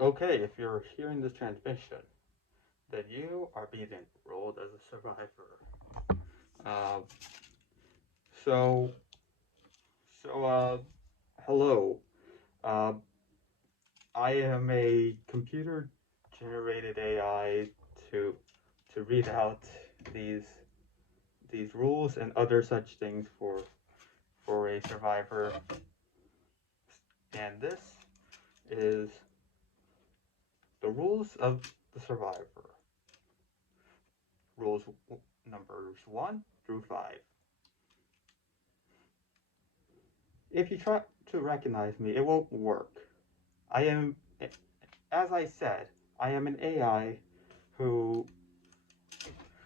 Okay, if you're hearing this transmission, then you are being enrolled as a survivor. Uh, so, so, hello. Uh, I am a computer-generated AI to to read out these these rules and other such things for a survivor. And this is the rules of the survivor. Rules numbers 1 through 5. If you try to recognize me, it won't work. I am, as I said, I am an AI who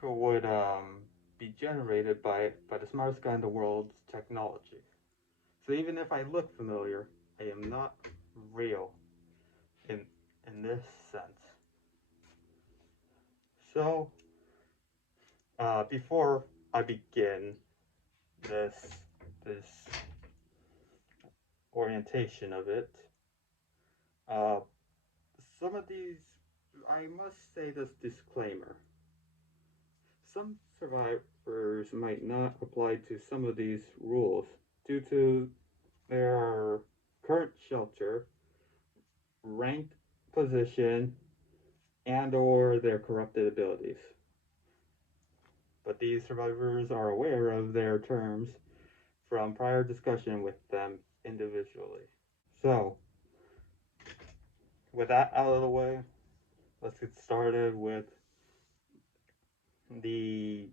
would be generated by the smartest guy in the world's technology. So even if I look familiar, I am not real in in this sense. So before I begin this this orientation of it, uh, some of these I must say this disclaimer. Some survivors might not apply to some of these rules due to their current shelter, ranked position, and or their corrupted abilities. But these survivors are aware of their terms from prior discussion with them individually. So, with that out of the way, let's get started with the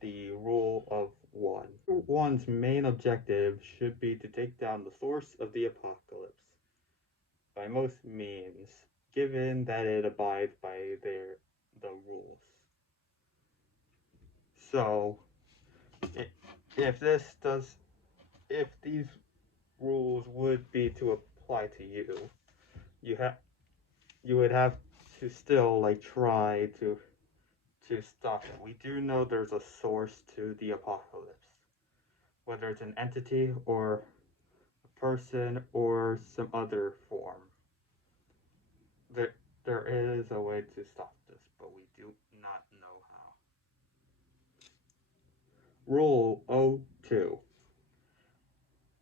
the rule of one. One's main objective should be to take down the source of the apocalypse by most means, given that it abides by the rules. So, if this does, if these rules would be to apply to you, you have you would have to still like try to stop it. We do know there's a source to the apocalypse, whether it's an entity or a person or some other form. There there is a way to stop this, but we do not know how. Rule O2.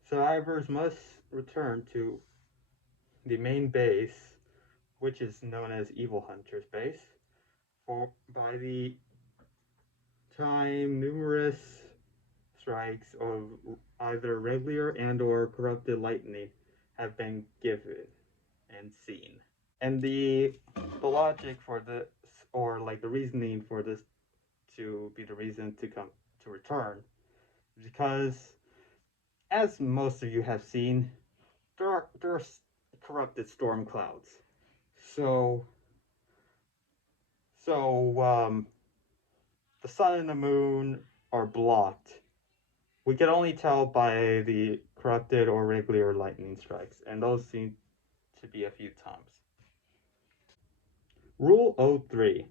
Survivors must return to the main base, which is known as Evil Hunter's base, for by the time numerous strikes of either regular and or corrupted lightning have been given and seen. And the logic for this, or like the reasoning for this to be the reason to come to return, because as most of you have seen, there are corrupted storm clouds. So so the sun and the moon are blocked. We can only tell by the corrupted or regular lightning strikes, and those seem to be a few times. Rule O3.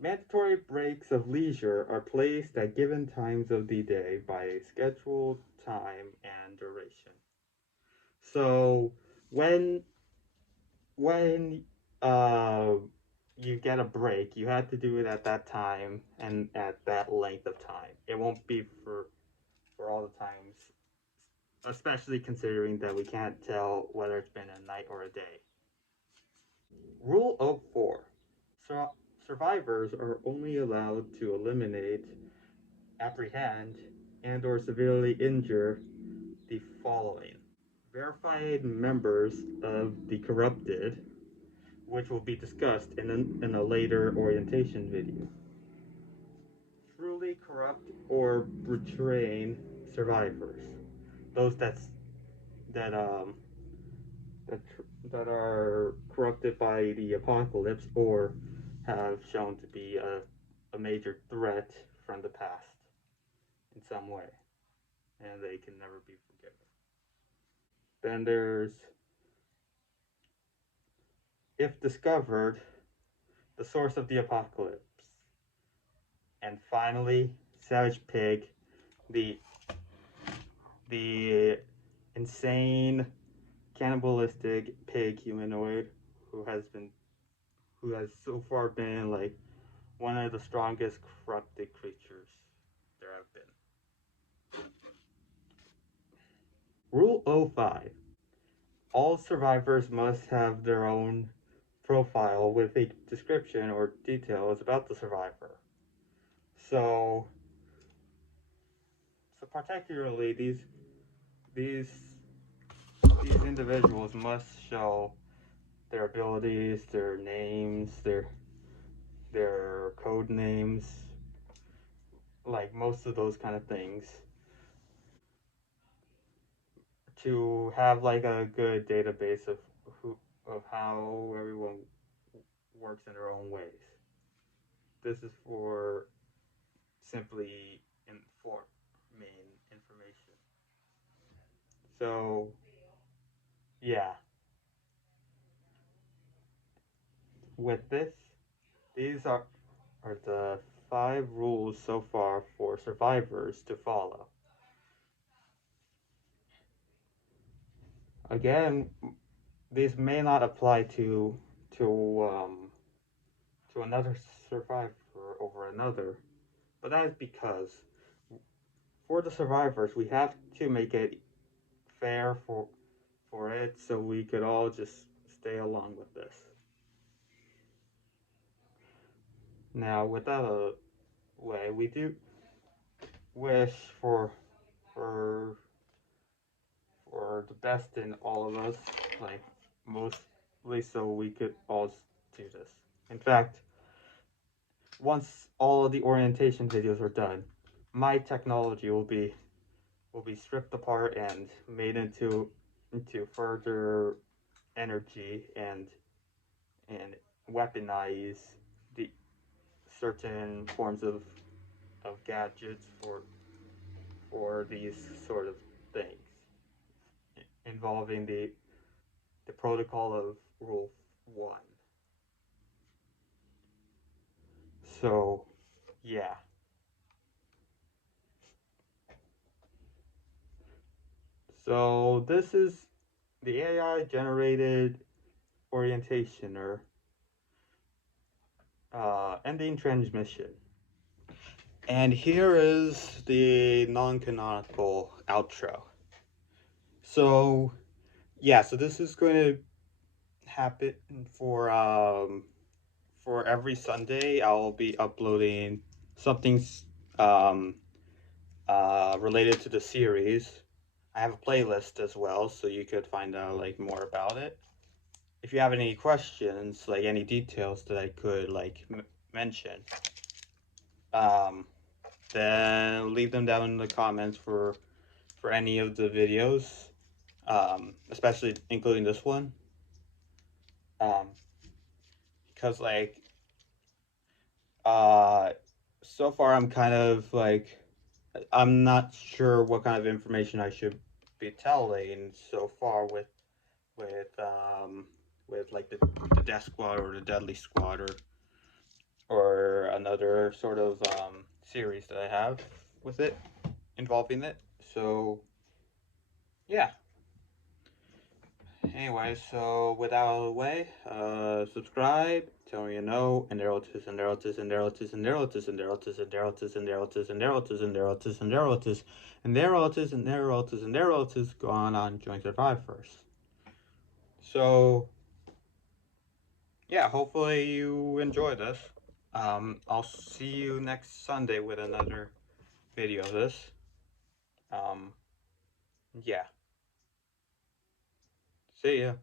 Mandatory breaks of leisure are placed at given times of the day by scheduled time and duration. So when when uh, you get a break, you have to do it at that time and at that length of time. It won't be for all the times, especially considering that we can't tell whether it's been a night or a day. Rule of 4. Sur- Survivors are only allowed to eliminate, apprehend, and or severely injure the following. Verified members of the corrupted, which will be discussed in a later orientation video. Truly corrupt or betraying survivors. Those that that that are corrupted by the apocalypse or have shown to be a major threat from the past in some way, and they can never be forgiven. Then there's, if discovered, the source of the apocalypse. And finally, Savage Pig, the the insane cannibalistic pig humanoid who has so far been like one of the strongest corrupted creatures there have been. Rule 05. All survivors must have their own profile with a description or details about the survivor. So, particularly these these individuals must show their abilities, their names, their code names, like most of those kind of things, to have like a good database of how everyone works in their own ways. This is for simply main information. So yeah, with this, these are the 5 rules so far for survivors to follow. Again, these may not apply to um, to another survivor over another, but that is because for the survivors we have to make it fair for it so we could all just stay along with this. Now, with that way, we do wish for for the best in all of us, like mostly so we could all do this. In fact, once all of the orientation videos are done, my technology will be stripped apart and made into further energy and weaponize the certain forms of gadgets for these sort of things involving the protocol of Rule 1. So, yeah. So, this is the AI generated orientationer ending transmission. And here is the non canonical outro. So, yeah, so this is going to happen for every Sunday. I'll be uploading something um, related to the series. I have a playlist as well, so you could find out like more about it. If you have any questions, like any details that I could like mention, um, then leave them down in the comments for any of the videos, especially including this one. Because like uh, so far I'm kind of like I'm not sure what kind of information I should be telling so far with like the Death Squad or the Deadly Squad or another sort of series that I have with it involving it. So yeah. Anyway, so without the way, subscribe, tell me you know, and erotis and erotis and erotis and erotis and erotis and erotis and erotis and erotis and erotis and erotis and erotis and erotis and erotis go on join survive first. So yeah, hopefully you enjoy this. I'll see you next Sunday with another video of this. Yeah. See ya.